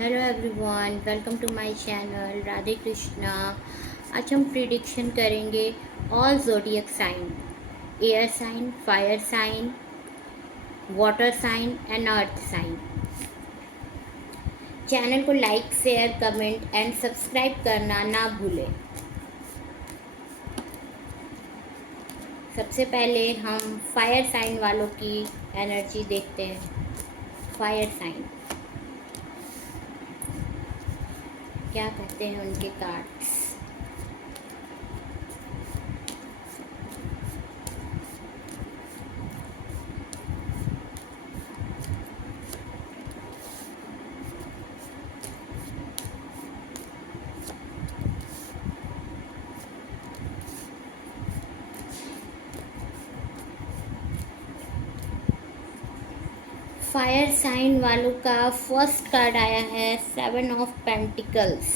Hello everyone, welcome to my channel Radhe Krishna. आज हम prediction करेंगे all zodiac sign, air sign, fire sign, water sign and earth sign. Channel को like, share, comment and subscribe करना ना भूलें। सबसे पहले हम फायर साइन वालों की एनर्जी देखते हैं। फायर साइन क्या कहते हैं उनके कार्ड्स। फायर साइन वालों का फर्स्ट कार्ड आया है seven of pentacles.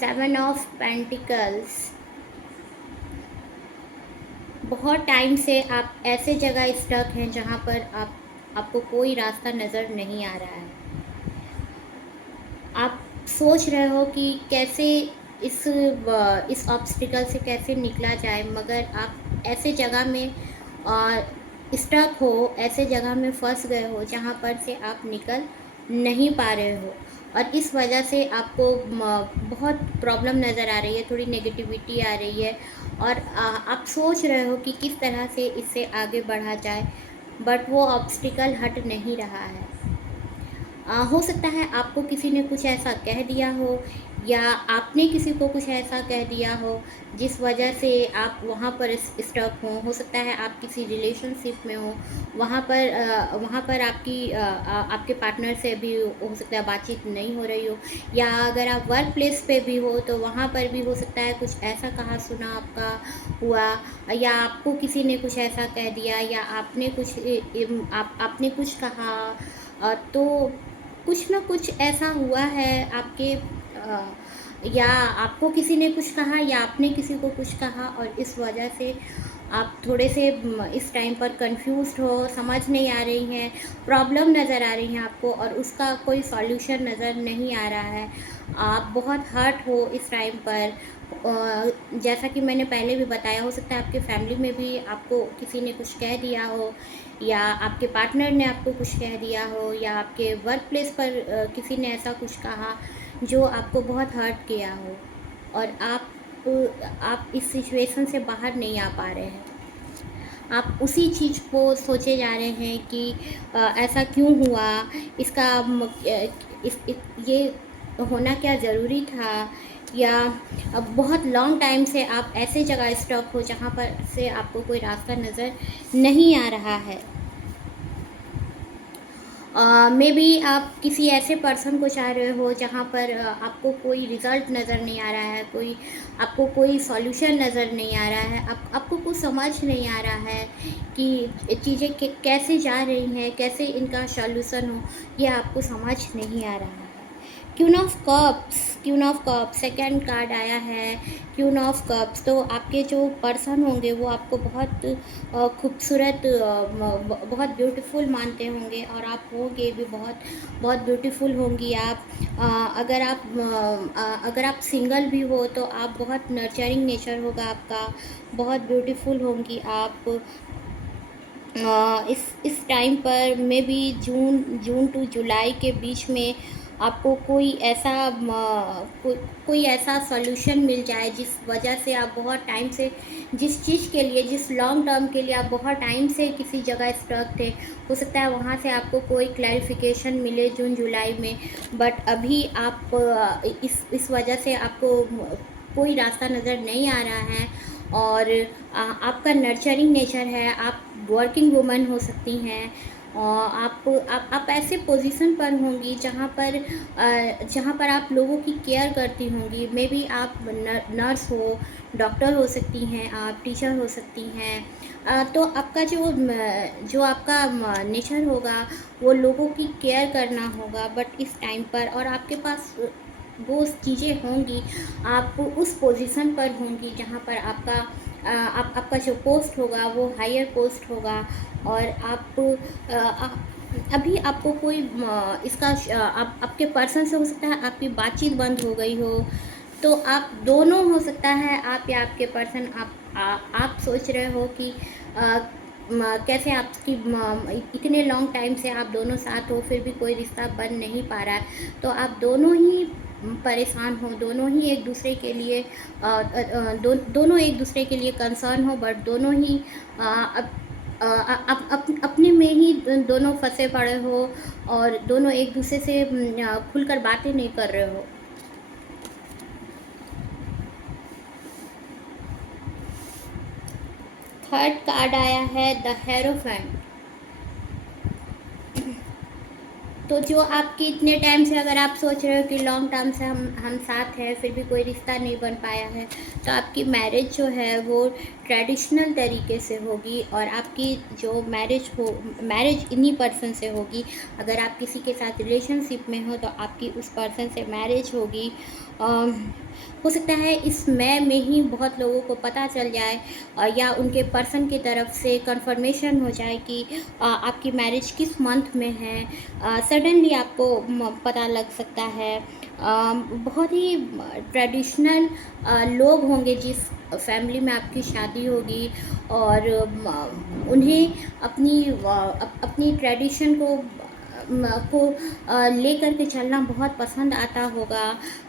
Seven of pentacles, बहुत टाइम से आप ऐसे जगह स्टक हैं जहाँ पर आपको कोई रास्ता नज़र नहीं आ रहा है। आप सोच रहे हो कि कैसे इस ऑब्स्टिकल से कैसे निकला जाए, मगर आप ऐसे जगह में स्टक हो, ऐसे जगह में फंस गए हो जहाँ पर से आप निकल नहीं पा रहे हो। और इस वजह से आपको बहुत प्रॉब्लम नज़र आ रही है, थोड़ी नेगेटिविटी आ रही है और आप सोच रहे हो कि किस तरह से इससे आगे बढ़ा जाए, बट वो ऑब्स्टिकल हट नहीं रहा है। हो सकता है आपको किसी ने कुछ ऐसा कह दिया हो या आपने किसी को कुछ ऐसा कह दिया हो जिस वजह से आप वहाँ पर स्टक हो सकता है आप किसी रिलेशनशिप में हो, वहाँ पर आपके पार्टनर से भी हो सकता है बातचीत नहीं हो रही हो, या अगर आप वर्क प्लेस पे भी हो तो वहाँ पर भी हो सकता है कुछ ऐसा कहा सुना आपका हुआ, या आपको किसी ने कुछ ऐसा कह दिया, या आपने कुछ कहा। तो कुछ ना कुछ ऐसा हुआ है आपके, या आपको किसी ने कुछ कहा या आपने किसी को कुछ कहा, और इस वजह से आप थोड़े से इस टाइम पर कंफ्यूज्ड हो, समझ नहीं आ रही हैं, प्रॉब्लम नज़र आ रही हैं आपको और उसका कोई सॉल्यूशन नज़र नहीं आ रहा है। आप बहुत हर्ट हो इस टाइम पर। जैसा कि मैंने पहले भी बताया, हो सकता है आपके फैमिली में भी आपको किसी ने कुछ कह दिया हो, या आपके पार्टनर ने आपको कुछ कह दिया हो, या आपके वर्क प्लेस पर किसी ने ऐसा कुछ कहा जो आपको बहुत हर्ट किया हो, और आप इस सिचुएशन से बाहर नहीं आ पा रहे हैं। आप उसी चीज़ को सोचे जा रहे हैं कि ऐसा क्यों हुआ, इसका ये होना क्या ज़रूरी था, या अब बहुत लॉन्ग टाइम से आप ऐसे जगह स्टक हो जहाँ पर से आपको कोई रास्ता नज़र नहीं आ रहा है। मे बी आप किसी ऐसे पर्सन को चाह रहे हो जहाँ पर आपको कोई रिज़ल्ट नज़र नहीं आ रहा है, आपको कोई सॉल्यूशन नज़र नहीं आ रहा है, आपको कुछ समझ नहीं आ रहा है कि चीज़ें कैसे जा रही हैं, कैसे इनका सॉल्यूशन हो, ये आपको समझ नहीं आ रहा है। Queen of cups second card आया है। क्वीन ऑफ कप्स, तो आपके जो पर्सन होंगे वो आपको बहुत खूबसूरत, बहुत ब्यूटीफुल मानते होंगे, और आप होंगे भी बहुत बहुत ब्यूटीफुल होंगी आप। अगर आप सिंगल भी हो तो आप बहुत नर्चरिंग नेचर होगा आपका, बहुत ब्यूटीफुल होंगी आप। इस टाइम पर मे बी जून टू जुलाई के बीच में आपको कोई ऐसा सॉल्यूशन मिल जाए जिस वजह से आप बहुत टाइम से जिस चीज़ के लिए, जिस लॉन्ग टर्म के लिए आप बहुत टाइम से किसी जगह स्टक थे, हो सकता है वहाँ से आपको कोई क्लैरिफिकेशन मिले जून जुलाई में, बट अभी आप इस वजह से आपको कोई रास्ता नज़र नहीं आ रहा है। और आपका नर्चरिंग नेचर है, आप वर्किंग वुमन हो सकती हैं, और आप ऐसे पोजीशन पर होंगी जहाँ पर आप लोगों की केयर करती होंगी। मे बी आप नर्स हो, डॉक्टर हो सकती हैं, आप टीचर हो सकती हैं। तो आपका जो आपका नेचर होगा वो लोगों की केयर करना होगा, बट इस टाइम पर, और आपके पास वो चीज़ें होंगी, आप उस पोजीशन पर होंगी जहाँ पर आपका जो पोस्ट होगा वो हायर पोस्ट होगा, और अभी आपको कोई इसका आप आपके पर्सन से हो सकता है आपकी बातचीत बंद हो गई हो, तो आप दोनों हो सकता है, आप या आपके पर्सन, आप सोच रहे हो कि अ, कैसे आपकी इतने लॉन्ग टाइम से आप दोनों साथ हो फिर भी कोई रिश्ता बन नहीं पा रहा है, तो आप दोनों ही परेशान हो, दोनों ही एक दूसरे के लिए दोनों एक दूसरे के लिए कंसर्न हो, बट दोनों ही अपने में ही दोनों फंसे पड़े हो और दोनों एक दूसरे से खुलकर बातें नहीं कर रहे हो। थर्ड कार्ड आया है द हेरोफेंट। तो जो आपकी इतने टाइम से अगर आप सोच रहे हो कि लॉन्ग टर्म से हम साथ हैं फिर भी कोई रिश्ता नहीं बन पाया है, तो आपकी मैरिज जो है वो ट्रेडिशनल तरीके से होगी और आपकी जो मैरिज इन्हीं पर्सन से होगी। अगर आप किसी के साथ रिलेशनशिप में हो तो आपकी उस पर्सन से मैरिज होगी। हो सकता है इस में ही बहुत लोगों को पता चल जाए या उनके पर्सन की तरफ से कंफर्मेशन हो जाए कि आपकी मैरिज किस मंथ में है। सडनली आपको पता लग सकता है। बहुत ही ट्रेडिशनल लोग होंगे जिस फैमिली में आपकी शादी होगी और उन्हें अपनी ट्रेडिशन को लेकर के चलना बहुत पसंद आता होगा।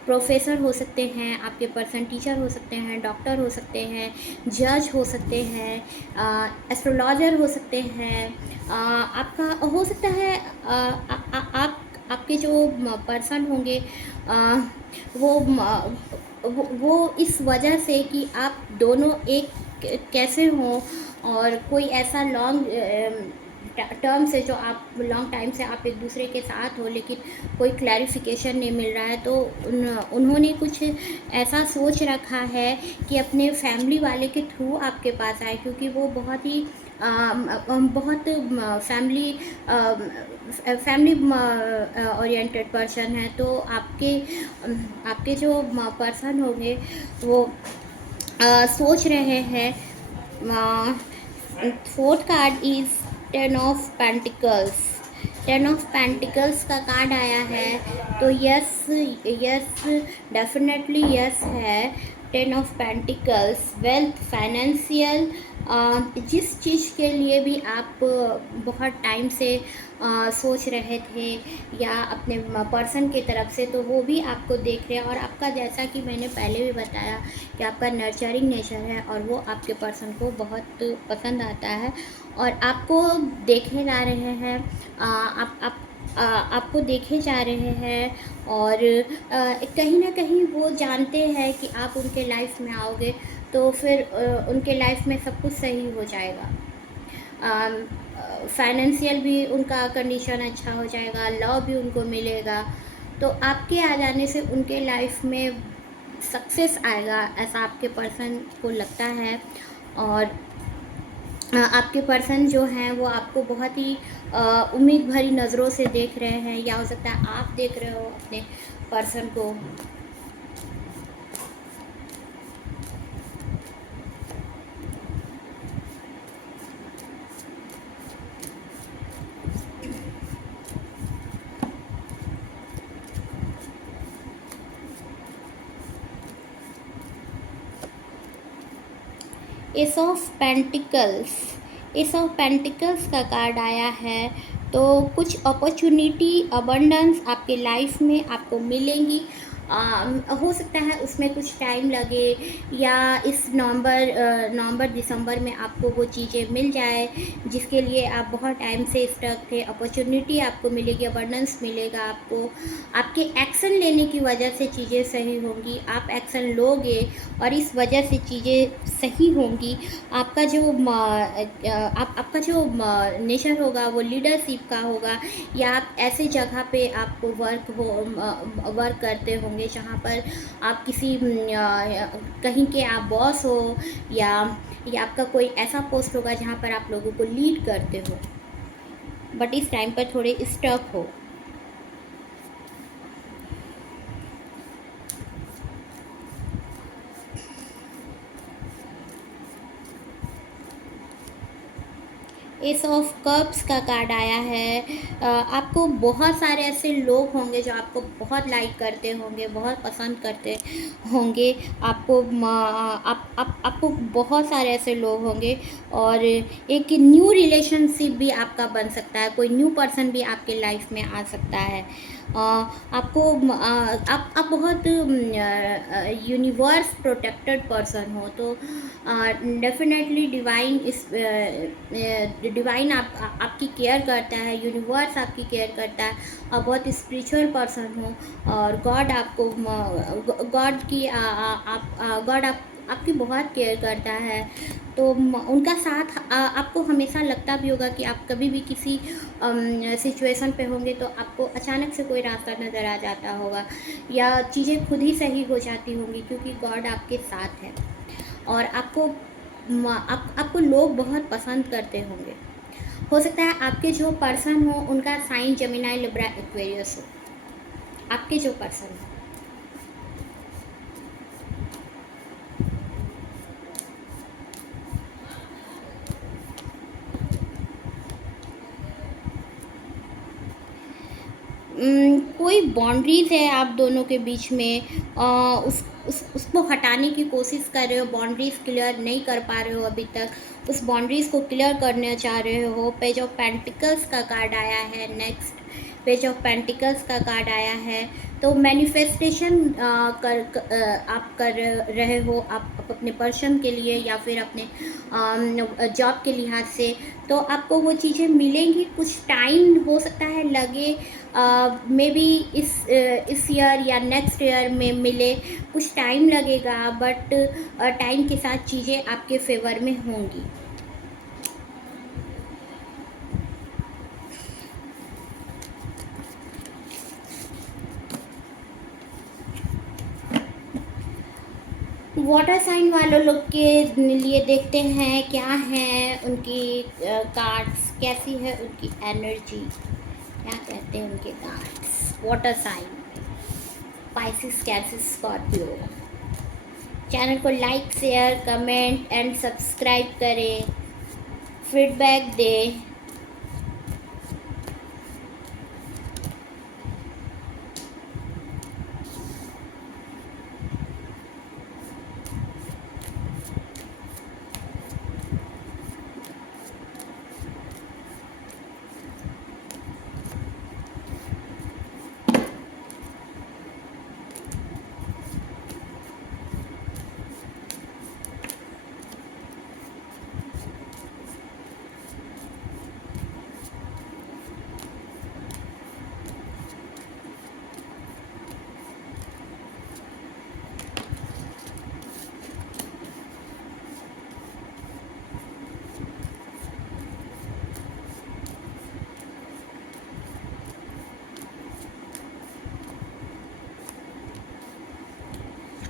प्रोफेसर हो सकते हैं आपके पर्सन, टीचर हो सकते हैं, डॉक्टर हो सकते हैं, जज हो सकते हैं, एस्ट्रोलॉजर हो सकते हैं। आपका हो सकता है आप आपके जो पर्सन होंगे वो वो इस वजह से कि आप दोनों एक कैसे हों और कोई ऐसा लॉन्ग टर्म से जो आप लॉन्ग टाइम से आप एक दूसरे के साथ हो लेकिन कोई क्लैरिफिकेशन नहीं मिल रहा है, तो उन्होंने कुछ ऐसा सोच रखा है कि अपने फैमिली वाले के थ्रू आपके पास आए, क्योंकि वो बहुत ही बहुत फैमिली ओरिएंटेड पर्सन है। तो आपके जो पर्सन होंगे वो सोच रहे हैं। Fourth card is ten of pentacles. Ten of pentacles का कार्ड आया है, तो यस यस, डेफिनेटली यस है। Ten of pentacles, wealth, financial, जिस चीज़ के लिए भी आप बहुत टाइम से सोच रहे थे या अपने पर्सन की तरफ से, तो वो भी आपको देख रहे हैं। और आपका, जैसा कि मैंने पहले भी बताया कि आपका नर्चरिंग नेचर है और वो आपके पर्सन को बहुत पसंद आता है और आपको देखे जा रहे हैं। आपको देखे जा रहे हैं और कहीं ना कहीं वो जानते हैं कि आप उनके लाइफ में आओगे तो फिर उनके लाइफ में सब कुछ सही हो जाएगा। फाइनेंशियल भी उनका कंडीशन अच्छा हो जाएगा, लव भी उनको मिलेगा। तो आपके आ जाने से उनके लाइफ में सक्सेस आएगा, ऐसा आपके पर्सन को लगता है। और आपके पर्सन जो हैं वो आपको बहुत ही उम्मीद भरी नज़रों से देख रहे हैं, या हो सकता है आप देख रहे हो अपने पर्सन को। S of pentacles. S of pentacles का कार्ड आया है, तो कुछ अपॉर्चुनिटी, अबंडेंस आपके लाइफ में आपको मिलेंगी। हो सकता है उसमें कुछ टाइम लगे या इस नवंबर दिसंबर में आपको वो चीज़ें मिल जाए जिसके लिए आप बहुत टाइम से स्टक थे। अपॉर्चुनिटी आपको मिलेगी, अबंडेंस मिलेगा आपको। आपके एक्शन लेने की वजह से चीज़ें सही होंगी, आप एक्शन लोगे और इस वजह से चीज़ें सही होंगी। आपका जो आपका जो नेचर होगा वो लीडरशिप का होगा, या आप ऐसे जगह पे आपको वर्क करते होंगे जहाँ पर आप किसी कहीं के आप बॉस हो, या आपका कोई ऐसा पोस्ट होगा जहाँ पर आप लोगों को लीड करते हो, बट इस टाइम पर थोड़े स्टक हो। एस ऑफ कप्स का कार्ड आया है। आपको बहुत सारे ऐसे लोग होंगे जो आपको बहुत लाइक करते होंगे, बहुत पसंद करते होंगे। आपको बहुत सारे ऐसे लोग होंगे और एक न्यू रिलेशनशिप भी आपका बन सकता है, कोई न्यू पर्सन भी आपके लाइफ में आ सकता है। आपको आप बहुत यूनिवर्स प्रोटेक्टेड पर्सन हो, तो डेफिनेटली डिवाइन आपकी केयर करता है, यूनिवर्स आपकी केयर करता है। आप बहुत स्पिरिचुअल पर्सन हो और गॉड आपको गॉड की गॉड आपकी बहुत केयर करता है। तो उनका साथ आपको हमेशा लगता भी होगा कि आप कभी भी किसी सिचुएशन पे होंगे तो आपको अचानक से कोई रास्ता नज़र आ जाता होगा या चीज़ें खुद ही सही हो जाती होंगी, क्योंकि गॉड आपके साथ है। और आपको लोग बहुत पसंद करते होंगे। हो सकता है आपके जो पर्सन हो उनका साइन जेमिनी लिब्रा एक्वेरियस हो, आपके जो पर्सन हो। कोई बाउंड्रीज़ है आप दोनों के बीच में, उसको हटाने की कोशिश कर रहे हो, बाउंड्रीज़ क्लियर नहीं कर पा रहे हो अभी तक, उस बाउंड्रीज़ को क्लियर करना चाह रहे हो। पेज ऑफ पेंटिकल्स का कार्ड आया है। नेक्स्ट पेज ऑफ पेंटिकल्स का कार्ड आया है। तो मैनिफेस्टेशन आप कर रहे हो, आप अपने पर्सन के लिए या फिर अपने जॉब के लिहाज से, तो आपको वो चीज़ें मिलेंगी। कुछ टाइम हो सकता है लगे, मे बी इस ईयर या नेक्स्ट ईयर में मिले, कुछ टाइम लगेगा, बट टाइम के साथ चीज़ें आपके फेवर में होंगी। वाटर साइन वालों लोग के लिए देखते हैं क्या है उनकी कार्ड्स, कैसी है उनकी एनर्जी, क्या कहते हैं उनके cards. Water sign Pisces, cancer, Scorpio. Channel को like, share, comment and subscribe करें, फीडबैक दें।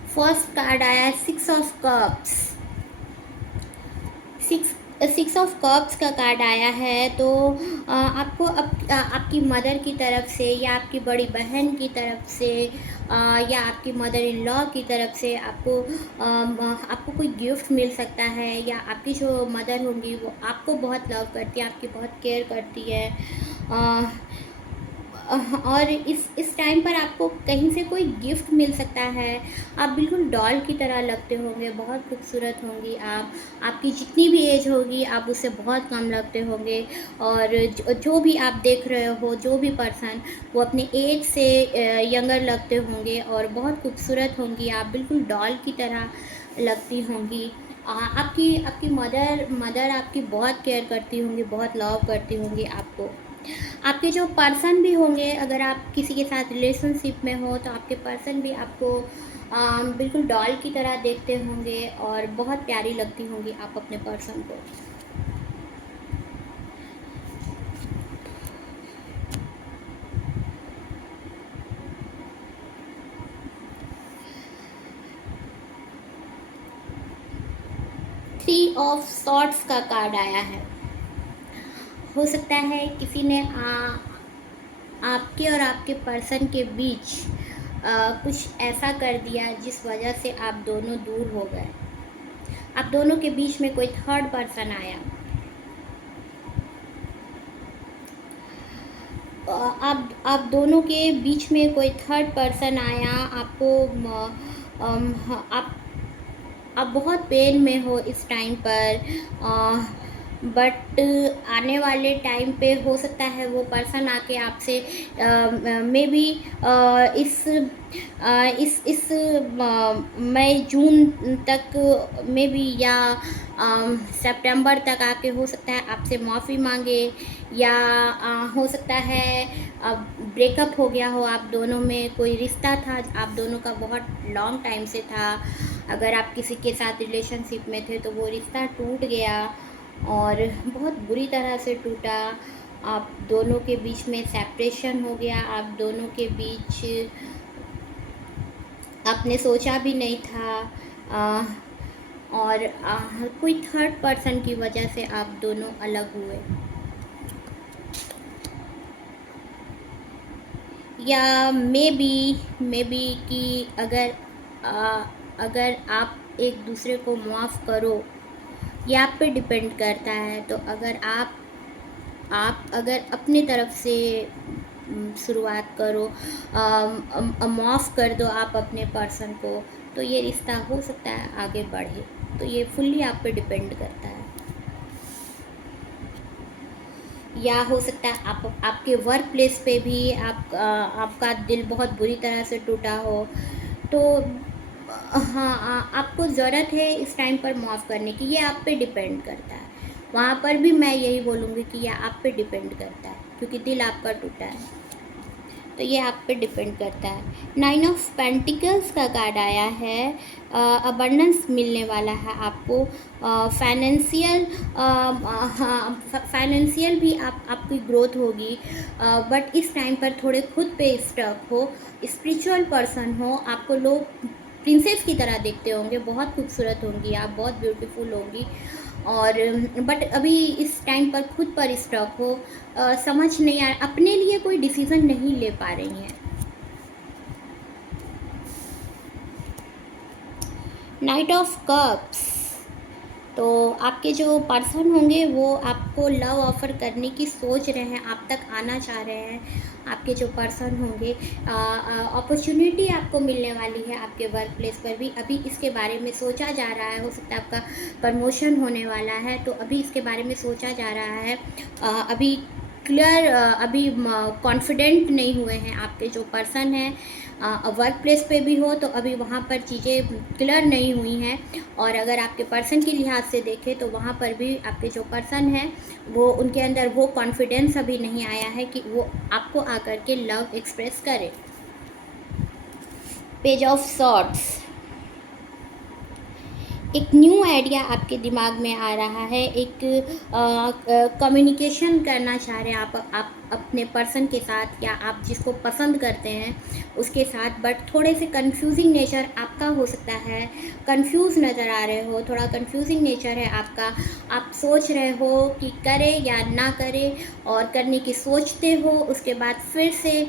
फर्स्ट कार्ड आया six of cups. Six of cups का कार्ड आया है। तो आपको आपकी मदर की तरफ से या आपकी बड़ी बहन की तरफ से या आपकी मदर इन लॉ की तरफ से आपको कोई गिफ्ट मिल सकता है, या आपकी जो मदर होंगी वो आपको बहुत लव करती है, आपकी बहुत केयर करती है। और इस टाइम पर आपको कहीं से कोई गिफ्ट मिल सकता है। आप बिल्कुल डॉल की तरह लगते होंगे, बहुत खूबसूरत होंगी आप। आपकी जितनी भी एज होगी आप उससे बहुत कम लगते होंगे। और जो भी आप देख रहे हो, जो भी पर्सन, वो अपने एज से यंगर लगते होंगे और बहुत खूबसूरत होंगी। आप बिल्कुल डॉल की तरह लगती होंगी। आपकी मदर आपकी बहुत केयर करती होंगी, बहुत लव करती होंगी आपको। आपके जो पर्सन भी होंगे, अगर आप किसी के साथ रिलेशनशिप में हो तो आपके पर्सन भी आपको बिल्कुल डॉल की तरह देखते होंगे और बहुत प्यारी लगती होंगी आप अपने पर्सन को। थ्री ऑफ सॉर्ड्स का कार्ड आया है। हो सकता है किसी ने आपके और आपके पर्सन के बीच कुछ ऐसा कर दिया जिस वजह से आप दोनों दूर हो गए। आप दोनों के बीच में कोई थर्ड पर्सन आया। आप दोनों के बीच में कोई थर्ड पर्सन आया, आपको आप बहुत पेन में हो इस टाइम पर, बट आने वाले टाइम पे हो सकता है वो पर्सन आके आपसे मे बी इस मई जून तक मे बी, या सितंबर तक आके हो सकता है आपसे माफ़ी मांगे, या हो सकता है ब्रेकअप हो गया हो आप दोनों में, कोई रिश्ता था आप दोनों का बहुत लॉन्ग टाइम से था, अगर आप किसी के साथ रिलेशनशिप में थे तो वो रिश्ता टूट गया और बहुत बुरी तरह से टूटा, आप दोनों के बीच में सेपरेशन हो गया, आप दोनों के बीच आपने सोचा भी नहीं था, और कोई थर्ड पर्सन की वजह से आप दोनों अलग हुए, या मे बी कि अगर आप एक दूसरे को माफ़ करो, ये आप पे डिपेंड करता है। तो अगर आप अगर अपनी तरफ से शुरुआत करो, माफ़ कर दो आप अपने पर्सन को, तो ये रिश्ता हो सकता है आगे बढ़े। तो ये फुल्ली आप पे डिपेंड करता है। या हो सकता है आपके वर्क प्लेस पे भी आपका दिल बहुत बुरी तरह से टूटा हो, तो हाँ, आपको ज़रूरत है इस टाइम पर माफ़ करने की, ये आप पे डिपेंड करता है। वहाँ पर भी मैं यही बोलूँगी कि यह आप पे डिपेंड करता है, क्योंकि दिल आपका टूटा है, तो ये आप पे डिपेंड करता है। 9 ऑफ पेंटिकल्स का कार्ड आया है, अबंडेंस मिलने वाला है आपको, फाइनेंशियल भी आपकी ग्रोथ होगी, बट इस टाइम पर थोड़े खुद पे स्टक हो, स्पिरिचुअल पर्सन हो, आपको लोग प्रिंसेस की तरह देखते होंगे, बहुत खूबसूरत होंगी आप, बहुत ब्यूटीफुल होंगी, और बट अभी इस टाइम पर खुद पर स्टक हो, समझ नहीं आ, अपने लिए कोई डिसीज़न नहीं ले पा रही हैं। नाइट ऑफ कप्स, तो आपके जो पर्सन होंगे वो आपको लव ऑफ़र करने की सोच रहे हैं, आप तक आना चाह रहे हैं। आपके जो पर्सन होंगे, अपॉर्चुनिटी आपको मिलने वाली है आपके वर्क प्लेस पर भी, अभी इसके बारे में सोचा जा रहा है। हो सकता है आपका प्रमोशन होने वाला है, तो अभी इसके बारे में सोचा जा रहा है। अभी क्लियर, अभी कॉन्फिडेंट नहीं हुए हैं आपके जो पर्सन हैं। वर्क प्लेस पे भी हो तो अभी वहाँ पर चीज़ें क्लियर नहीं हुई हैं, और अगर आपके पर्सन के लिहाज से देखें तो वहाँ पर भी आपके जो पर्सन हैं वो, उनके अंदर वो कॉन्फिडेंस अभी नहीं आया है कि वो आपको आकर के लव एक्सप्रेस करे। पेज ऑफ सॉर्ड्स, एक न्यू आइडिया आपके दिमाग में आ रहा है, एक कम्युनिकेशन करना चाह रहे हैं आप अपने पर्सन के साथ, या आप जिसको पसंद करते हैं उसके साथ, बट थोड़े से कंफ्यूजिंग नेचर आपका हो सकता है, कंफ्यूज नज़र आ रहे हो, थोड़ा कंफ्यूजिंग नेचर है आपका, आप सोच रहे हो कि करें या ना करें, और करने की सोचते हो, उसके बाद फिर से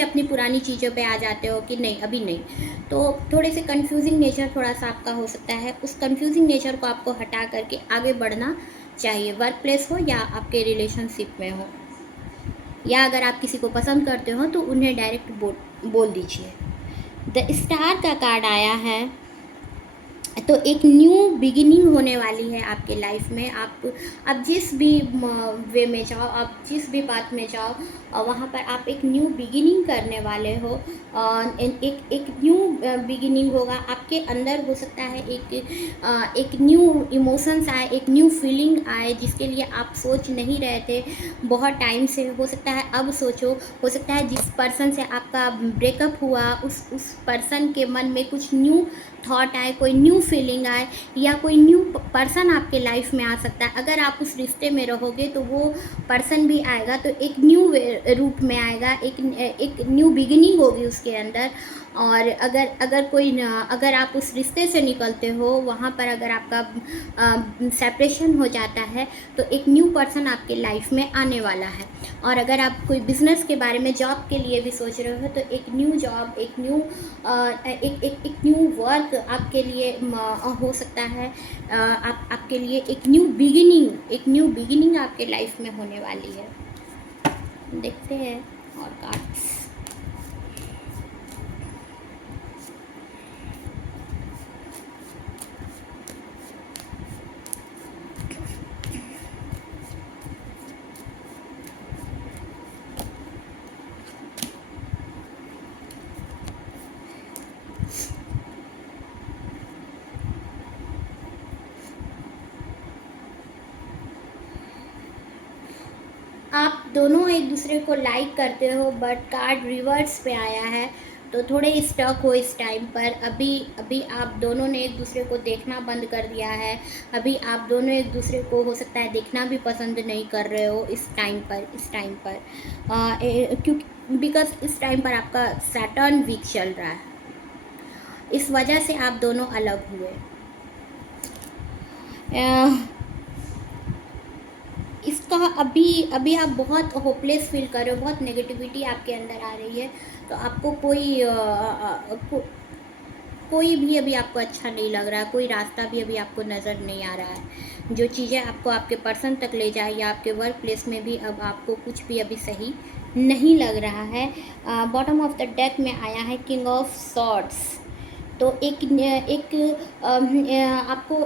अपनी पुरानी चीज़ों पे आ जाते हो कि नहीं अभी नहीं। तो थोड़े से कंफ्यूजिंग नेचर थोड़ा सा आपका हो सकता है, उस कंफ्यूजिंग नेचर को आपको हटा करके आगे बढ़ना चाहिए, वर्क प्लेस हो या आपके रिलेशनशिप में हो, या अगर आप किसी को पसंद करते हो तो उन्हें डायरेक्ट बोल दीजिए। द स्टार का कार्ड आया है, तो एक न्यू बिगिनिंग होने वाली है आपके लाइफ में। आप जिस भी वे में जाओ, आप जिस भी बात में जाओ, वहाँ पर आप एक न्यू बिगिनिंग करने वाले हो, एक न्यू बिगिनिंग होगा आपके अंदर। हो सकता है एक न्यू इमोशंस आए, एक न्यू फीलिंग आए जिसके लिए आप सोच नहीं रहे थे बहुत टाइम से, हो सकता है अब सोचो। हो सकता है जिस पर्सन से आपका ब्रेकअप हुआ उस पर्सन के मन में कुछ न्यू थॉट आए, कोई न्यू फीलिंग आए, या कोई न्यू पर्सन आपके लाइफ में आ सकता है। अगर आप उस रिश्ते में रहोगे तो वो पर्सन भी आएगा, तो एक न्यू रूप में आएगा, एक न्यू बिगिनिंग होगी उसके अंदर। और अगर आप उस रिश्ते से निकलते हो, वहाँ पर अगर आपका सेपरेशन हो जाता है, तो एक न्यू पर्सन आपके लाइफ में आने वाला है। और अगर आप कोई बिज़नेस के बारे में, जॉब के लिए भी सोच रहे हो, तो एक न्यू जॉब, एक न्यू वर्क आपके लिए हो सकता है आपके लिए एक न्यू बिगिनिंग आपके लाइफ में होने वाली है। देखते हैं और कार्ड्स। आप दोनों एक दूसरे को लाइक करते हो, बट कार्ड रिवर्स पे आया है, तो थोड़े स्टक हो इस टाइम पर। अभी अभी आप दोनों ने एक दूसरे को देखना बंद कर दिया है। अभी आप दोनों एक दूसरे को हो सकता है देखना भी पसंद नहीं कर रहे हो इस टाइम पर क्योंकि बिकॉज इस टाइम पर आपका सैटर्न वीक चल रहा है, इस वजह से आप दोनों अलग हुए। इसका अभी आप बहुत होपलेस फील कर रहे हो, बहुत नेगेटिविटी आपके अंदर आ रही है, तो आपको कोई भी अभी आपको अच्छा नहीं लग रहा है, कोई रास्ता भी अभी आपको नज़र नहीं आ रहा है। जो चीज़ें आपको आपके पर्सन तक ले जाए या आपके वर्क प्लेस में भी अब आपको कुछ भी अभी सही नहीं लग रहा है। बॉटम ऑफ द डेक में आया है किंग ऑफ सॉर्ड्स। तो एक आपको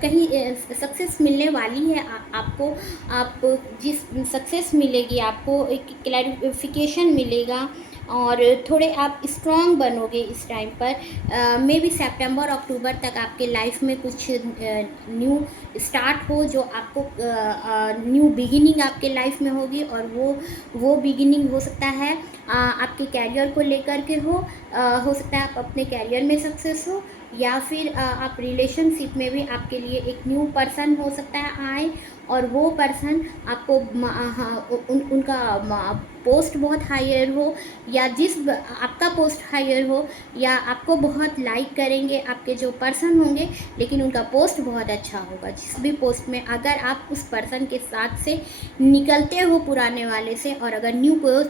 कहीं सक्सेस मिलने वाली है। आपको आप जिस सक्सेस मिलेगी, आपको एक क्लैरिफिकेशन मिलेगा और थोड़े आप स्ट्रांग बनोगे इस टाइम पर। मे बी सितंबर अक्टूबर तक आपके लाइफ में कुछ न्यू स्टार्ट हो, जो आपको न्यू बिगिनिंग आपके लाइफ में होगी, और वो बिगिनिंग हो सकता है आपके कैरियर को लेकर के हो सकता है आप अपने कैरियर में सक्सेस हो, या फिर आप रिलेशनशिप में भी आपके लिए एक न्यू पर्सन हो सकता है आए, और वो पर्सन आपको उनका पोस्ट बहुत हायर हो, या आपका पोस्ट हायर हो, या आपको बहुत लाइक करेंगे आपके जो पर्सन होंगे, लेकिन उनका पोस्ट बहुत अच्छा होगा। जिस भी पोस्ट में अगर आप उस पर्सन के साथ से निकलते हो पुराने वाले से, और अगर न्यू को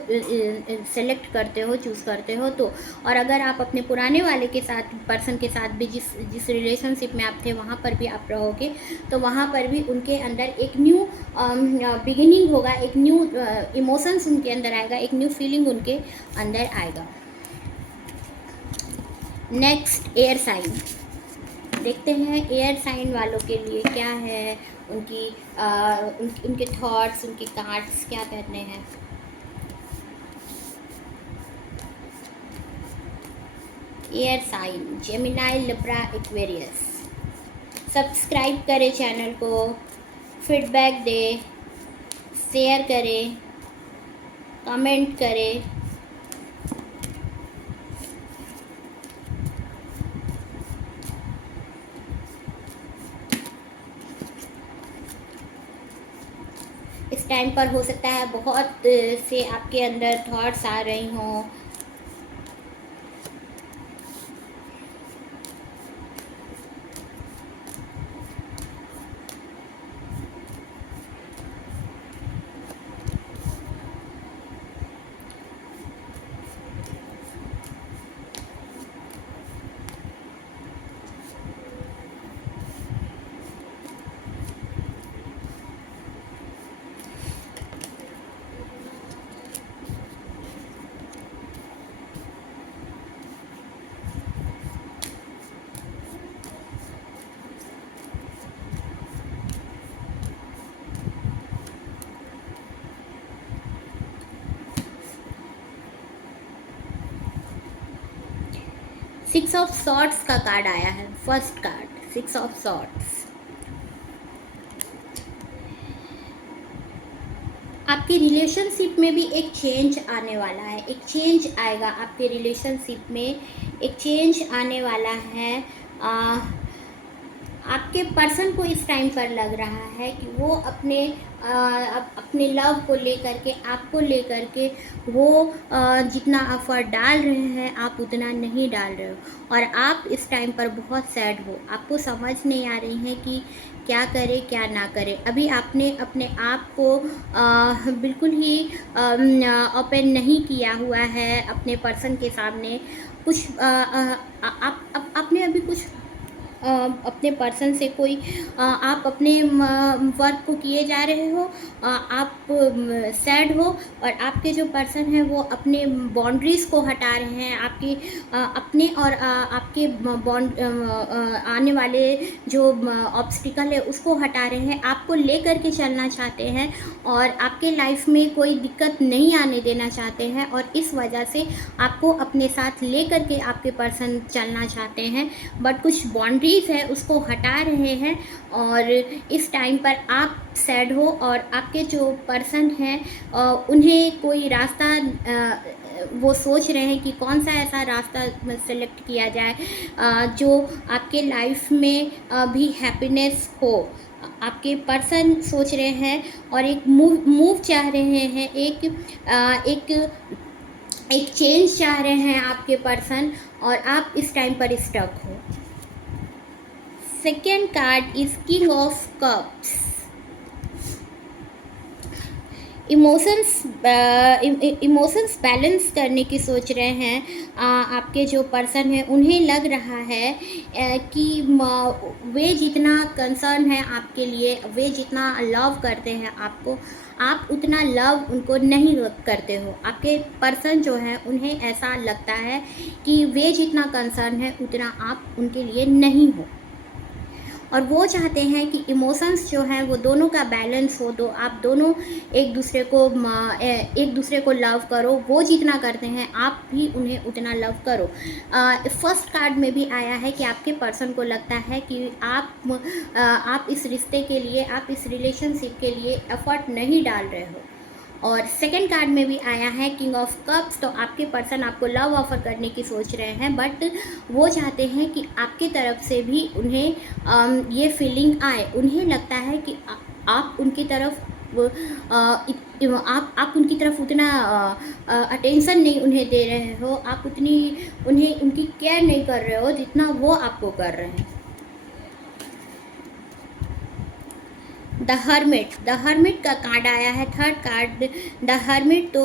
सेलेक्ट करते हो, चूज़ करते हो तो, और अगर आप अपने पुराने वाले के साथ पर्सन के साथ भी जिस रिलेशनशिप में आप थे वहाँ पर भी आप रहोगे, तो वहाँ पर भी उनके अंदर एक न्यू बिगिनिंग होगा, एक न्यू इमोशंस उनके अंदर आएगा, एक न्यू फीलिंग उनके अंदर आएगा। नेक्स्ट एयर साइन, देखते हैं एयर साइन वालों के लिए क्या है, उनके थॉट्स, उनके कार्ड्स क्या कहने हैं। Air sign Gemini, Libra, Aquarius. Subscribe करें चैनल को, फीडबैक दें, शेयर करें, कमेंट करें। इस टाइम पर हो सकता है बहुत से आपके अंदर थॉट्स आ रही हों, सिक्स ऑफ सॉर्ड्स का कार्ड आया है। First card six of swords. आपकी रिलेशनशिप में भी एक चेंज आने वाला है, एक चेंज आएगा आपके रिलेशनशिप में, एक चेंज आने वाला है। आपके पर्सन को इस टाइम पर लग रहा है कि वो अपने लव को लेकर के, आपको लेकर के वो जितना एफर्ट डाल रहे हैं आप उतना नहीं डाल रहे हो, और आप इस टाइम पर बहुत सैड हो। आपको समझ नहीं आ रही है कि क्या करें क्या ना करें। अभी आपने अपने आप को बिल्कुल ही ओपन नहीं किया हुआ है अपने पर्सन के सामने। कुछ आपने अभी कुछ अपने पर्सन से कोई आप अपने वर्क को किए जा रहे हो, आप सैड हो, और आपके जो पर्सन है वो अपने बाउंड्रीज़ को हटा रहे हैं, आपके अपने और आपके बॉन्ड आने वाले जो ऑब्स्टिकल है उसको हटा रहे हैं, आपको ले करके चलना चाहते हैं और आपके लाइफ में कोई दिक्कत नहीं आने देना चाहते हैं, और इस वजह से आपको अपने साथ ले करके आपके पर्सन चलना चाहते हैं, बट कुछ बाउंड्रीज़ है उसको हटा रहे हैं। और इस टाइम पर आप सैड हो और आपके जो पर्सन हैं उन्हें कोई रास्ता वो सोच रहे हैं कि कौन सा ऐसा रास्ता सेलेक्ट किया जाए जो आपके लाइफ में भी हैप्पीनेस हो। आपके पर्सन सोच रहे हैं और एक मूव चाह रहे हैं, एक चेंज चाह रहे हैं आपके पर्सन, और आप इस टाइम पर स्टक हो। Second card is king of cups. Emotions balance करने की सोच रहे हैं आपके जो पर्सन है। उन्हें लग रहा है कि वे जितना कंसर्न है आपके लिए, वे जितना लव करते हैं आपको, आप उतना लव उनको नहीं करते हो। आपके पर्सन जो है उन्हें ऐसा लगता है कि वे जितना कंसर्न है उतना आप उनके लिए नहीं हो, और वो चाहते हैं कि इमोशंस जो हैं वो दोनों का बैलेंस हो, तो आप दोनों एक दूसरे को लव करो। वो जितना करते हैं आप भी उन्हें उतना लव करो। फर्स्ट कार्ड में भी आया है कि आपके पर्सन को लगता है कि आप इस रिश्ते के लिए, आप इस रिलेशनशिप के लिए एफर्ट नहीं डाल रहे हो। और सेकंड कार्ड में भी आया है किंग ऑफ कप्स, तो आपके पर्सन आपको लव ऑफर करने की सोच रहे हैं, बट वो चाहते हैं कि आपकी तरफ से भी उन्हें ये फीलिंग आए। उन्हें लगता है कि आप उनकी तरफ आप उनकी तरफ उतना अटेंशन नहीं उन्हें दे रहे हो, आप उनकी केयर नहीं कर रहे हो जितना वो आपको कर रहे हैं। द हर्मिट का कार्ड आया है, थर्ड कार्ड द हर्मिट। तो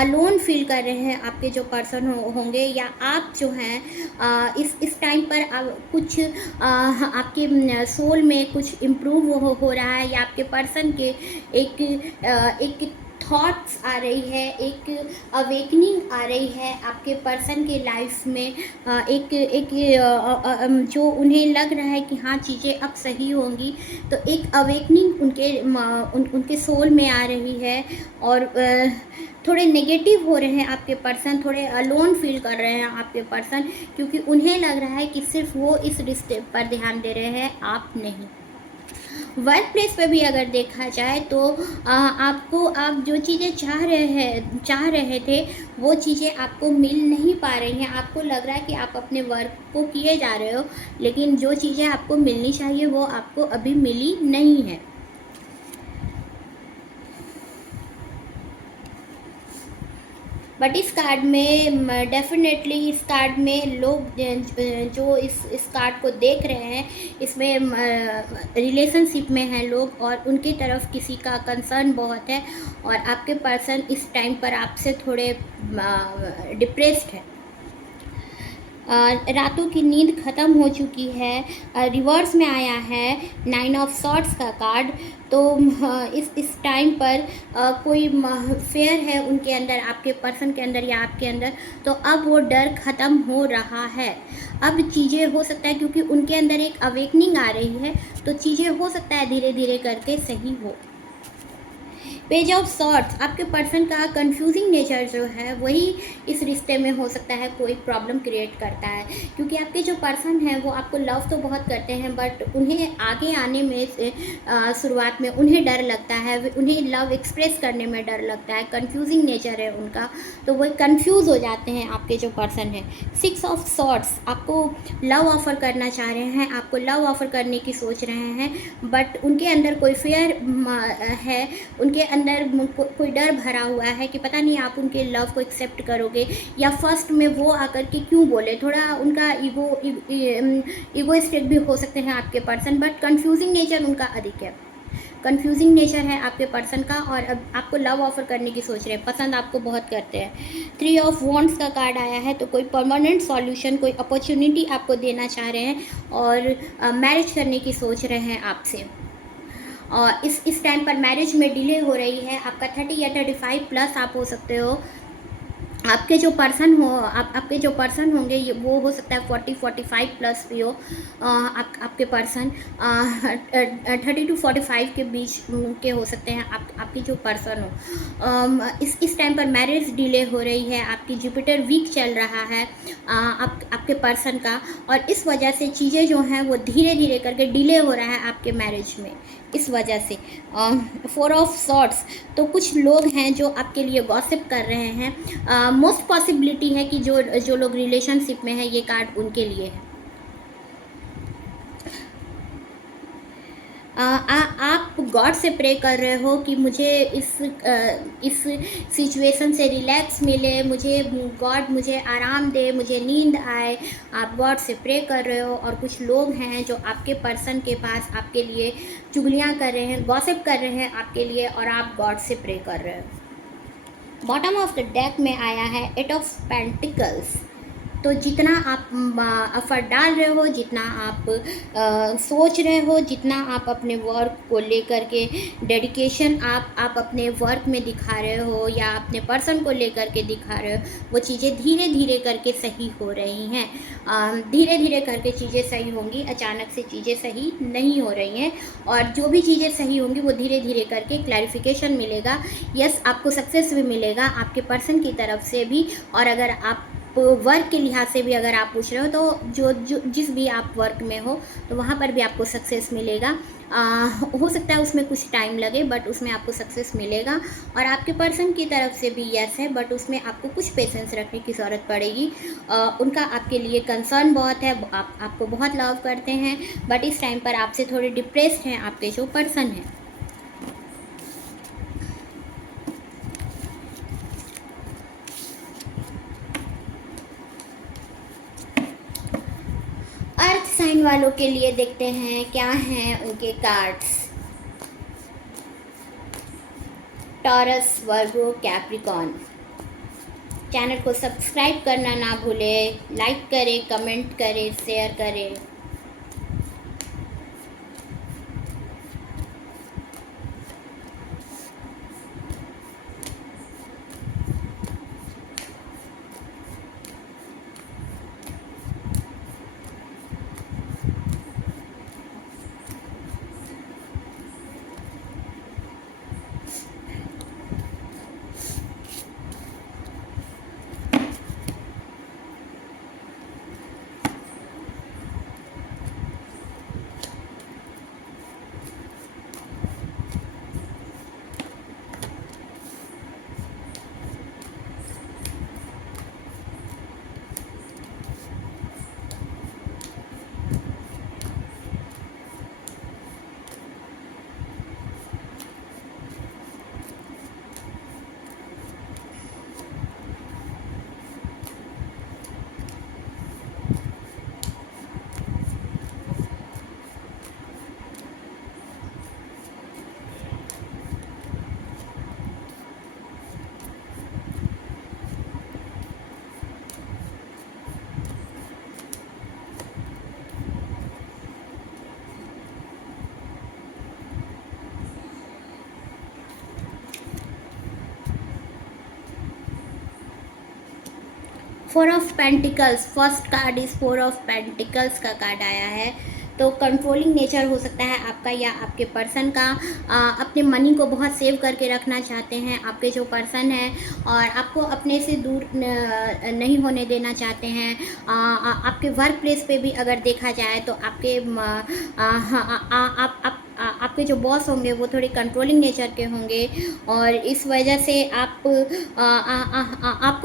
अलोन फील कर रहे हैं आपके जो पर्सन होंगे, या आप जो हैं इस टाइम पर कुछ आपके सोल में कुछ इम्प्रूव हो रहा है, या आपके पर्सन के एक थॉट्स आ रही है, एक अवेकनिंग आ रही है आपके पर्सन के लाइफ में। जो उन्हें लग रहा है कि हाँ चीज़ें अब सही होंगी, तो एक अवेकनिंग उनके सोल में आ रही है, और थोड़े नेगेटिव हो रहे हैं आपके पर्सन, थोड़े अलोन फील कर रहे हैं आपके पर्सन, क्योंकि उन्हें लग रहा है कि सिर्फ वो इस रिश्ते पर ध्यान दे रहे हैं, आप नहीं। वर्क प्लेस पे भी अगर देखा जाए तो आप जो चीज़ें चाह रहे थे वो चीज़ें आपको मिल नहीं पा रही हैं। आपको लग रहा है कि आप अपने वर्क को किए जा रहे हो, लेकिन जो चीज़ें आपको मिलनी चाहिए वो आपको अभी मिली नहीं है। बट इस कार्ड में डेफिनेटली इस कार्ड में लोग जो इस कार्ड को देख रहे हैं, इसमें रिलेशनशिप में हैं लोग और उनकी तरफ किसी का कंसर्न बहुत है, और आपके पर्सन इस टाइम पर आपसे थोड़े डिप्रेस्ड है। रातों की नींद ख़त्म हो चुकी है। रिवर्स में आया है 9 ऑफ सॉर्ड्स का कार्ड। तो इस टाइम पर कोई फेयर है उनके अंदर, आपके पर्सन के अंदर या आपके अंदर, तो अब वो डर ख़त्म हो रहा है। अब चीज़ें हो सकता है, क्योंकि उनके अंदर एक अवेकनिंग आ रही है, तो चीज़ें हो सकता है धीरे धीरे करके सही हो। पेज ऑफ सॉर्ड्स, आपके पर्सन का कंफ्यूजिंग नेचर जो है वही इस रिश्ते में हो सकता है कोई प्रॉब्लम क्रिएट करता है, क्योंकि आपके जो पर्सन हैं वो आपको लव तो बहुत करते हैं, बट उन्हें आगे आने में शुरुआत में उन्हें डर लगता है, उन्हें लव एक्सप्रेस करने में डर लगता है, कंफ्यूजिंग नेचर है उनका, तो वो कंफ्यूज हो जाते हैं आपके जो पर्सन है। 6 ऑफ सॉर्ड्स, आपको लव ऑफर करना चाह रहे हैं, आपको लव ऑफर करने की सोच रहे हैं, बट उनके अंदर कोई फियर है, उनके अंदर कोई डर भरा हुआ है कि पता नहीं आप उनके लव को एक्सेप्ट करोगे, या फर्स्ट में वो आकर के क्यों बोले, थोड़ा उनका ईगोइस्टिक भी हो सकते हैं आपके पर्सन, बट कंफ्यूजिंग नेचर उनका अधिक है। कंफ्यूजिंग नेचर है आपके पर्सन का, और अब आपको लव ऑफर करने की सोच रहे हैं, पसंद आपको बहुत करते हैं। 3 ऑफ वॉन्ड्स का कार्ड आया है, तो कोई परमानेंट सॉल्यूशन, कोई अपॉर्चुनिटी आपको देना चाह रहे हैं और मैरिज करने की सोच रहे हैं आपसे। और इस टाइम पर मैरिज में डिले हो रही है। आपका 30 या 35 प्लस आप हो सकते हो। आपके जो पर्सन हो, आपके जो पर्सन होंगे ये वो हो सकता है 40-45 प्लस भी हो। आपके पर्सन 30 to 45 के बीच के हो सकते हैं आपकी जो पर्सन हो। इस टाइम पर मैरिज डिले हो रही है। आपकी जुपिटर वीक चल रहा है आपके पर्सन का, और इस वजह से चीज़ें जो हैं वो धीरे धीरे करके डिले हो रहा है आपके मैरिज में, इस वजह से। 4 ऑफ सॉर्ड्स, तो कुछ लोग हैं जो आपके लिए गॉसिप कर रहे हैं। मोस्ट पॉसिबिलिटी है कि जो लोग रिलेशनशिप में है, ये कार्ड उनके लिए है। आप गॉड से प्रे कर रहे हो कि मुझे इस सिचुएशन से रिलैक्स मिले, मुझे आराम दे, मुझे नींद आए। आप गॉड से प्रे कर रहे हो, और कुछ लोग हैं जो आपके पर्सन के पास आपके लिए चुगलियाँ कर रहे हैं, गॉसिप कर रहे हैं आपके लिए, और आप गॉड से प्रे कर रहे हो। बॉटम ऑफ द डेक में आया है 8 ऑफ पेंटिकल्स। तो जितना आप एफर्ट डाल रहे हो, जितना आप सोच रहे हो, जितना आप अपने वर्क को लेकर के डेडिकेशन आप अपने वर्क में दिखा रहे हो या अपने पर्सन को लेकर के दिखा रहे हो, वो चीज़ें धीरे धीरे करके सही हो रही हैं। धीरे धीरे करके चीज़ें सही होंगी, अचानक से चीज़ें सही नहीं हो रही हैं। और जो भी चीज़ें सही होंगी वो धीरे धीरे करके क्लैरिफिकेशन मिलेगा। यस, आपको सक्सेस भी मिलेगा आपके पर्सन की तरफ से भी। और अगर आप वर्क के लिहाज से भी अगर आप पूछ रहे हो, तो जिस भी आप वर्क में हो, तो वहाँ पर भी आपको सक्सेस मिलेगा। हो सकता है उसमें कुछ टाइम लगे, बट उसमें आपको सक्सेस मिलेगा। और आपके पर्सन की तरफ से भी यस है, बट उसमें आपको कुछ पेशेंस रखने की ज़रूरत पड़ेगी। उनका आपके लिए कंसर्न बहुत है, आपको बहुत लव करते हैं, बट इस टाइम पर आपसे थोड़े डिप्रेस्ड हैं आपके जो पर्सन हैं। अर्थ साइन वालों के लिए देखते हैं क्या हैं उनके कार्ड्स। टॉरस, वर्गो, कैप्रिकॉन। चैनल को सब्सक्राइब करना ना भूलें, लाइक करें, कमेंट करें, शेयर करें। Four of pentacles, first card is 4 of pentacles का कार्ड आया है। तो कंट्रोलिंग नेचर हो सकता है आपका या आपके पर्सन का। अपने मनी को बहुत सेव करके रखना चाहते हैं आपके जो पर्सन है, और आपको अपने से दूर नहीं होने देना चाहते हैं। आपके वर्क प्लेस पे भी अगर देखा जाए तो आपके जो बॉस होंगे वो थोड़े कंट्रोलिंग नेचर के होंगे, और इस वजह से आपको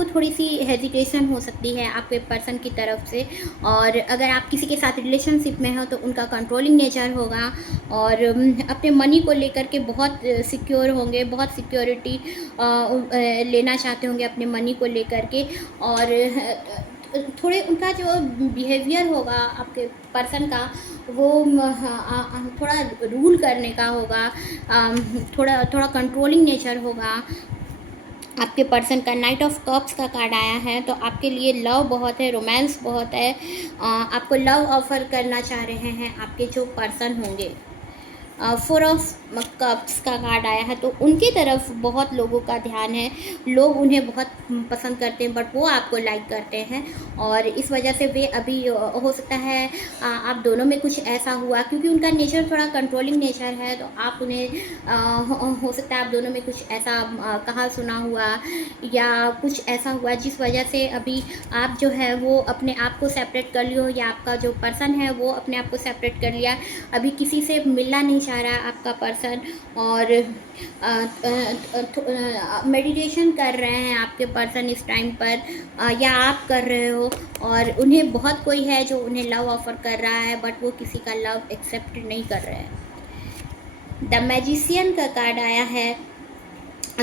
थोड़ी सी हेजिटेशन हो सकती है आपके पर्सन की तरफ से। और अगर आप किसी के साथ रिलेशनशिप में हो तो उनका कंट्रोलिंग नेचर होगा, और अपने मनी को लेकर के बहुत सिक्योर होंगे, बहुत सिक्योरिटी लेना चाहते होंगे अपने मनी को लेकर के। और थोड़े उनका जो बिहेवियर होगा आपके पर्सन का, वो थोड़ा रूल करने का होगा, थोड़ा थोड़ा कंट्रोलिंग नेचर होगा आपके पर्सन का। नाइट ऑफ कप्स का कार्ड आया है, तो आपके लिए लव बहुत है, रोमांस बहुत है, आपको लव ऑफर करना चाह रहे हैं आपके जो पर्सन होंगे। 4 ऑफ कप्स का कार्ड आया है, तो उनकी तरफ बहुत लोगों का ध्यान है, लोग उन्हें बहुत पसंद करते हैं, बट वो आपको लाइक करते हैं, और इस वजह से वे अभी हो सकता है आप दोनों में कुछ ऐसा हुआ, क्योंकि उनका नेचर थोड़ा कंट्रोलिंग नेचर है, तो आप उन्हें हो सकता है आप दोनों में कुछ ऐसा कहा सुना हुआ या कुछ ऐसा हुआ जिस वजह से अभी आप जो है वो अपने आप को सेपरेट कर लियो, या आपका जो पर्सन है वो अपने आप को सेपरेट कर लिया, अभी किसी से मिलना नहीं चाह रहा है आपका पर्सन, और मेडिटेशन कर रहे हैं आपके पर्सन इस टाइम पर, या आप कर रहे हो, और उन्हें बहुत कोई है जो उन्हें लव ऑफर कर रहा है, बट वो किसी का लव एक्सेप्ट नहीं कर रहे हैं। द मैजिशियन का कार्ड आया है,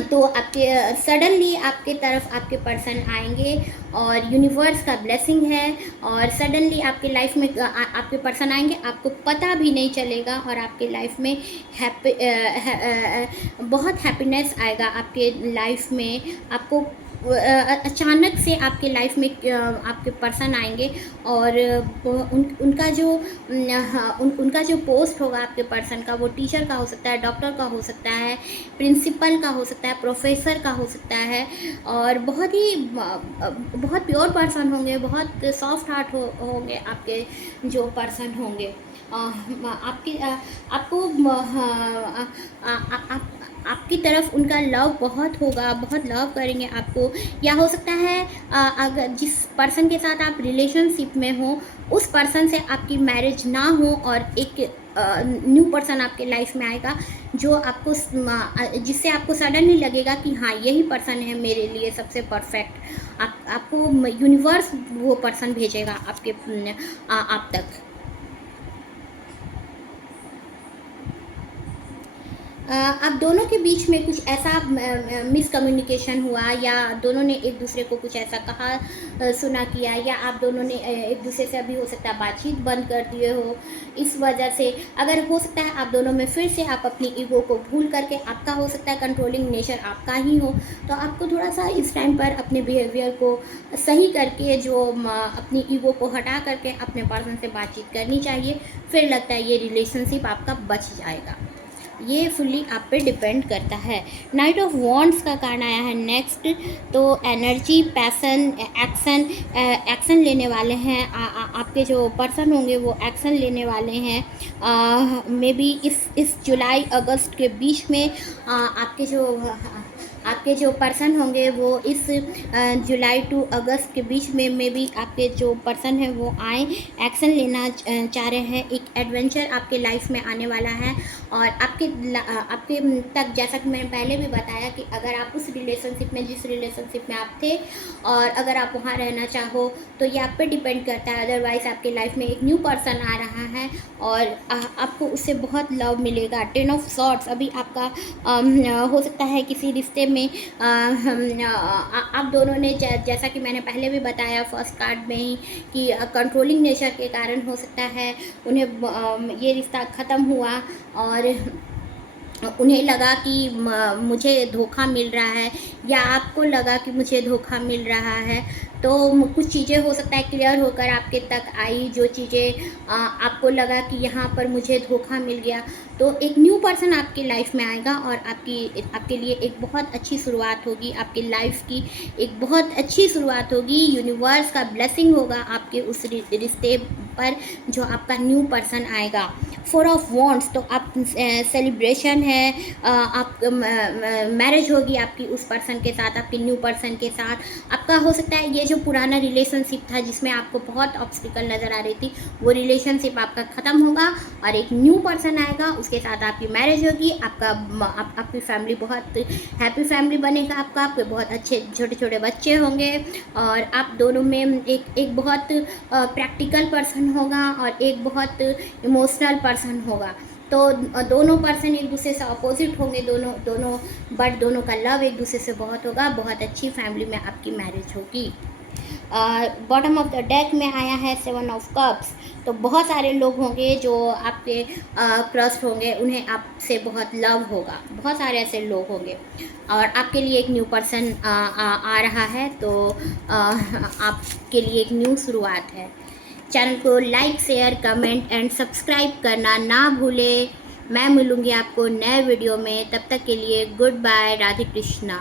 तो आपके सडनली आपके तरफ आपके पर्सन आएंगे, और यूनिवर्स का ब्लेसिंग है, और सडनली आपके लाइफ में आपके पर्सन आएंगे, आपको पता भी नहीं चलेगा, और आपके लाइफ में बहुत हैप्पीनेस आएगा आपके लाइफ में। आपको अचानक से आपके लाइफ में आपके पर्सन आएंगे, और उनका जो उनका जो पोस्ट होगा आपके पर्सन का, वो टीचर का हो सकता है, डॉक्टर का हो सकता है, प्रिंसिपल का हो सकता है, प्रोफेसर का हो सकता है, और बहुत प्योर पर्सन होंगे, बहुत सॉफ्ट हार्ट होंगे आपके जो पर्सन होंगे। आपकी आपको आपकी तरफ उनका लव बहुत होगा, बहुत लव करेंगे आपको, या हो सकता है अगर जिस पर्सन के साथ आप रिलेशनशिप में हो उस पर्सन से आपकी मैरिज ना हो, और एक न्यू पर्सन आपके लाइफ में आएगा जो आपको जिससे आपको सडनली लगेगा कि हाँ यही पर्सन है मेरे लिए सबसे परफेक्ट। आपको यूनिवर्स वो पर्सन भेजेगा आपके आप तक। आप दोनों के बीच में कुछ ऐसा मिसकम्युनिकेशन हुआ, या दोनों ने एक दूसरे को कुछ ऐसा कहा सुना किया, या आप दोनों ने एक दूसरे से अभी हो सकता है बातचीत बंद कर दिए हो, इस वजह से अगर हो सकता है आप दोनों में फिर से आप अपनी ईगो को भूल करके, आपका हो सकता है कंट्रोलिंग नेचर आपका ही हो, तो आपको थोड़ा सा इस टाइम पर अपने बिहेवियर को सही करके, जो अपनी ईगो को हटा करके अपने पर्सन से बातचीत करनी चाहिए, फिर लगता है ये रिलेशनशिप आपका बच जाएगा। ये फुल्ली आप पे डिपेंड करता है। नाइट ऑफ वॉन्ड्स का कार्ड आया है नेक्स्ट, तो एनर्जी, पैसन, एक्शन लेने वाले हैं, आपके जो पर्सन होंगे वो एक्शन लेने वाले हैं। मे बी इस जुलाई अगस्त के बीच में आपके जो पर्सन होंगे वो इस जुलाई टू अगस्त के बीच में भी आपके जो पर्सन है वो आए, एक्शन लेना चाह रहे हैं, एक एडवेंचर आपके लाइफ में आने वाला है, और आपके तक, जैसा कि मैंने पहले भी बताया कि अगर आप उस रिलेशनशिप में, जिस रिलेशनशिप में आप थे, और अगर आप वहाँ रहना चाहो तो ये आप पे डिपेंड करता है, अदरवाइज़ आपके लाइफ में एक न्यू पर्सन आ रहा है और आपको उससे बहुत लव मिलेगा। 10 ऑफ सॉर्ड्स, अभी आपका हो सकता है किसी रिश्ते में आप दोनों ने, जैसा कि मैंने पहले भी बताया फर्स्ट कार्ड में ही, कि कंट्रोलिंग नेचर के कारण हो सकता है उन्हें ये रिश्ता ख़त्म हुआ, और उन्हें लगा कि मुझे धोखा मिल रहा है, या आपको लगा कि मुझे धोखा मिल रहा है, तो कुछ चीज़ें हो सकता है क्लियर होकर आपके तक आई, जो चीज़ें आपको लगा कि यहाँ पर मुझे धोखा मिल गया, तो एक न्यू पर्सन आपकी लाइफ में आएगा, और आपके लिए एक बहुत अच्छी शुरुआत होगी, आपकी लाइफ की एक बहुत अच्छी शुरुआत होगी, यूनिवर्स का ब्लेसिंग होगा आपके उस रिश्ते पर जो आपका न्यू पर्सन आएगा। 4 ऑफ वॉन्ड्स, तो आप सेलिब्रेशन है, आप मैरिज होगी आपकी उस पर्सन के साथ, आपके न्यू पर्सन के साथ। आपका हो सकता है ये जो पुराना रिलेशनशिप था जिसमें आपको बहुत ऑब्स्टिकल नज़र आ रही थी, वो रिलेशनशिप आपका ख़त्म होगा, और एक न्यू पर्सन आएगा, उसके साथ आपकी मैरिज होगी, आपकी फैमिली बहुत हैप्पी फैमिली बनेगा, आपके बहुत अच्छे छोटे छोटे बच्चे होंगे, और आप दोनों में एक बहुत प्रैक्टिकल पर्सन होगा, और एक बहुत इमोशनल पर्सन होगा, तो दोनों पर्सन एक दूसरे से अपोजिट होंगे, बट दोनों का लव एक दूसरे से बहुत होगा, बहुत अच्छी फैमिली में आपकी मैरिज होगी। बॉटम ऑफ द डेक में आया है 7 ऑफ कप्स। तो बहुत सारे लोग होंगे जो आपके क्रश होंगे, उन्हें आपसे बहुत लव होगा, बहुत सारे ऐसे लोग होंगे और आपके लिए एक न्यू पर्सन आ रहा है। तो आपके लिए एक न्यू शुरुआत है। चैनल को like, share, comment and subscribe करना ना भूलें। मैं मिलूँगी आपको नए वीडियो में, तब तक के लिए गुड बाय, राधे कृष्णा।